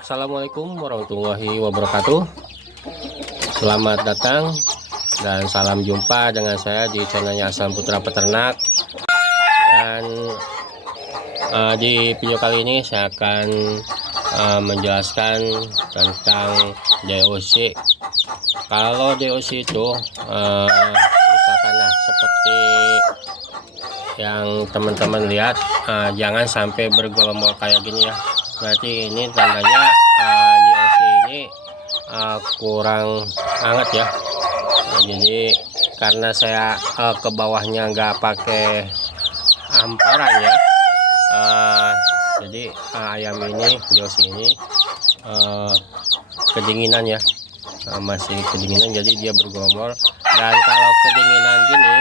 Assalamualaikum warahmatullahi wabarakatuh. Selamat datang dan salam jumpa dengan saya di channelnya Asam Putra Peternak. Dan di video kali ini saya akan menjelaskan tentang DOC. Kalau DOC itu misalkan seperti yang teman-teman lihat, jangan sampai bergelombol kayak gini ya. Berarti ini tandanya DOC ini kurang hangat ya. Jadi karena saya ke bawahnya nggak pakai hamparan ya, jadi ayam ini DOC ini kedinginan ya, masih kedinginan, jadi dia bergelombol. Dan kalau kedinginan gini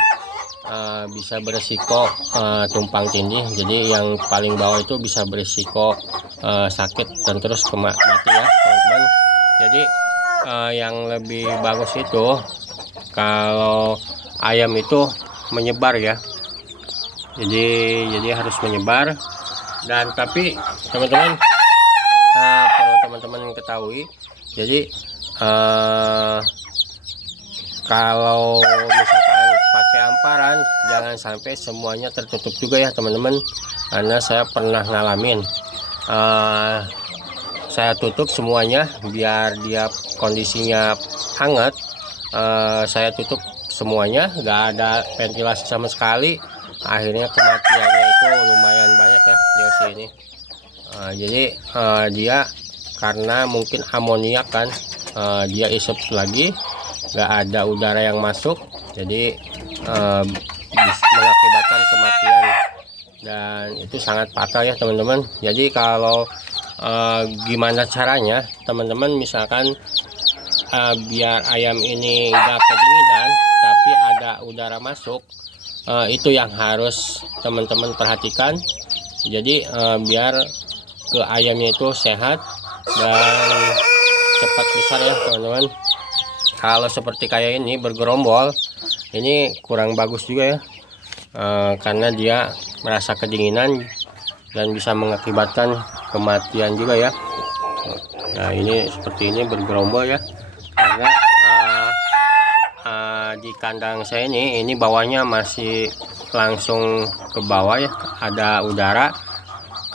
bisa beresiko tumpang tindih. Jadi yang paling bawah itu bisa beresiko sakit dan terus mati ya teman-teman. Jadi yang lebih bagus itu kalau ayam itu menyebar ya. Jadi harus menyebar. Dan tapi teman-teman perlu teman-teman ketahui, jadi kalau misalkan pakai hamparan jangan sampai semuanya tertutup juga ya teman-teman, karena saya pernah ngalamin. Saya tutup semuanya biar dia kondisinya hangat. Saya tutup semuanya, nggak ada ventilasi sama sekali. Akhirnya kematiannya itu lumayan banyak ya DOC ini. Jadi dia karena mungkin amoniak kan, dia isep lagi, nggak ada udara yang masuk, jadi bisa mengakibatkan kematian. Dan itu sangat fatal ya teman-teman. Jadi kalau gimana caranya teman-teman, misalkan biar ayam ini nggak kedinginan tapi ada udara masuk, itu yang harus teman-teman perhatikan. Jadi biar ke ayamnya itu sehat dan cepat besar ya teman-teman. Kalau seperti kayak ini bergerombol, ini kurang bagus juga ya, karena dia merasa kedinginan dan bisa mengakibatkan kematian juga ya. Nah ini seperti ini bergerombol ya, karena di kandang saya ini bawahnya masih langsung ke bawah ya, ada udara,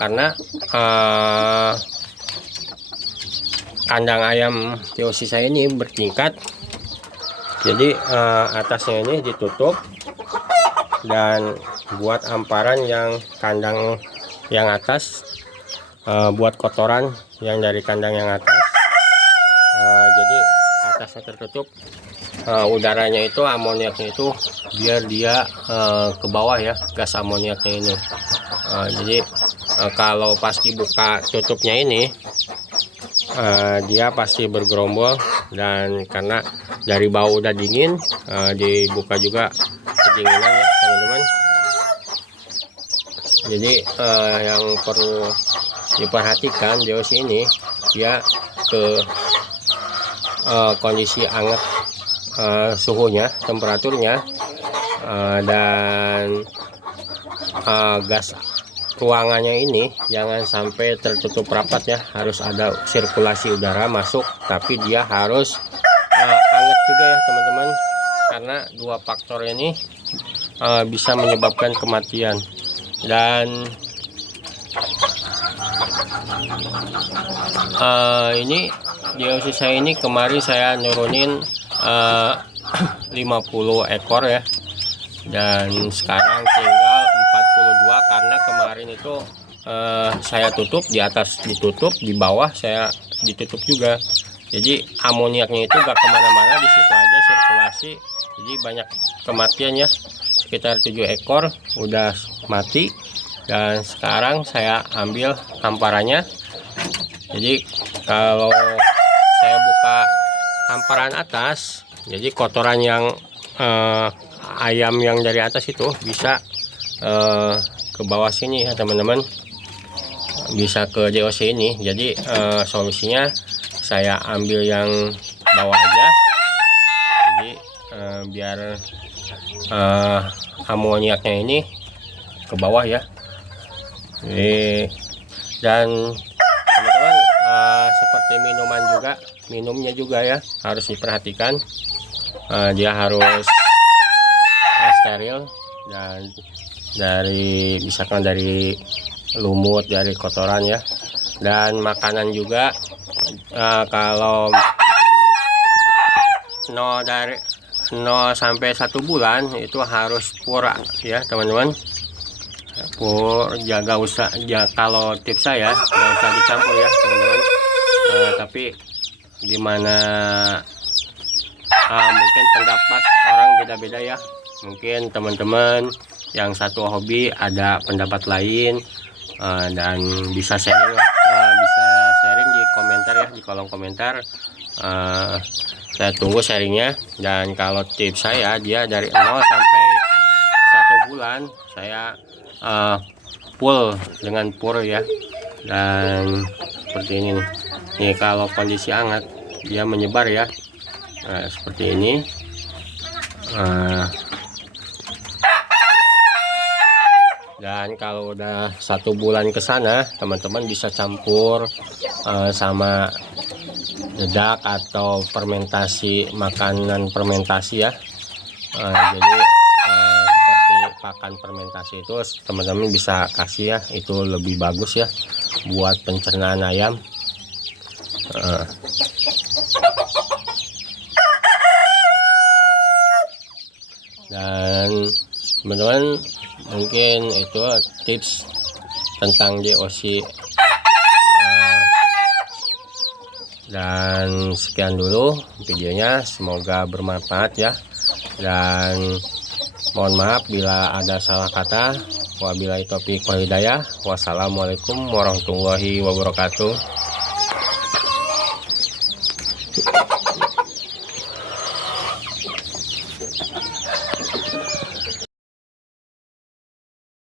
karena kandang ayam DOC saya ini bertingkat. Jadi atasnya ini ditutup dan buat hamparan yang kandang yang atas, buat kotoran yang dari kandang yang atas. Jadi atasnya tertutup, udaranya itu, amoniaknya itu biar dia ke bawah ya, gas amoniaknya ini. Jadi kalau pas dibuka tutupnya ini, dia pasti bergerombol. Dan karena dari bawah udah dingin, dibuka juga kedinginan ya teman-teman. Jadi yang perlu diperhatikan, DOC ini dia ke kondisi hangat, suhunya, temperaturnya, dan gas ruangannya ini jangan sampai tertutup rapat ya. Harus ada sirkulasi udara masuk, tapi dia harus hangat juga ya teman-teman, karena dua faktor ini bisa menyebabkan kematian. Dan ini DOC saya ini kemarin saya nurunin 50 ekor ya, dan sekarang tinggal 42, karena kemarin itu saya tutup, di atas ditutup, di bawah saya ditutup juga. Jadi amoniaknya itu gak kemana-mana, di situ aja sirkulasi. Jadi banyak kematian ya, sekitar 7 ekor udah mati. Dan sekarang saya ambil hamparannya. Jadi kalau saya buka hamparan atas, jadi kotoran yang ayam yang dari atas itu bisa ke bawah sini ya teman-teman, bisa ke DOC ini. Jadi solusinya saya ambil yang bawah aja, jadi biar amoniaknya ini ke bawah ya. Dan teman-teman seperti minumnya juga ya harus diperhatikan. Dia harus steril dan misalkan dari lumut, dari kotoran ya. Dan makanan juga kalau 0 sampai 1 bulan itu harus pura ya teman-teman. Pur jaga kalau tips saya nggak usah dicampur ya teman-teman. Tapi gimana, mungkin pendapat orang beda-beda ya. Mungkin teman-teman yang satu hobi ada pendapat lain, dan bisa sharing di komentar ya, di kolom komentar. Saya tunggu sharingnya. Dan kalau tips saya, dia dari 0 sampai 1 bulan saya full dengan pur ya. Dan seperti ini nih, kalau kondisi hangat dia menyebar ya, seperti ini. Dan kalau udah 1 bulan ke sana, teman-teman bisa campur sama dedak atau makanan fermentasi ya. Jadi seperti pakan fermentasi itu teman-teman bisa kasih ya, itu lebih bagus ya buat pencernaan ayam. Dan teman-teman, mungkin itu tips tentang DOC. Dan sekian dulu videonya, semoga bermanfaat ya. Dan mohon maaf bila ada salah kata. Wabillahi taufiq wal hidayah. Wassalamualaikum warahmatullahi wabarakatuh.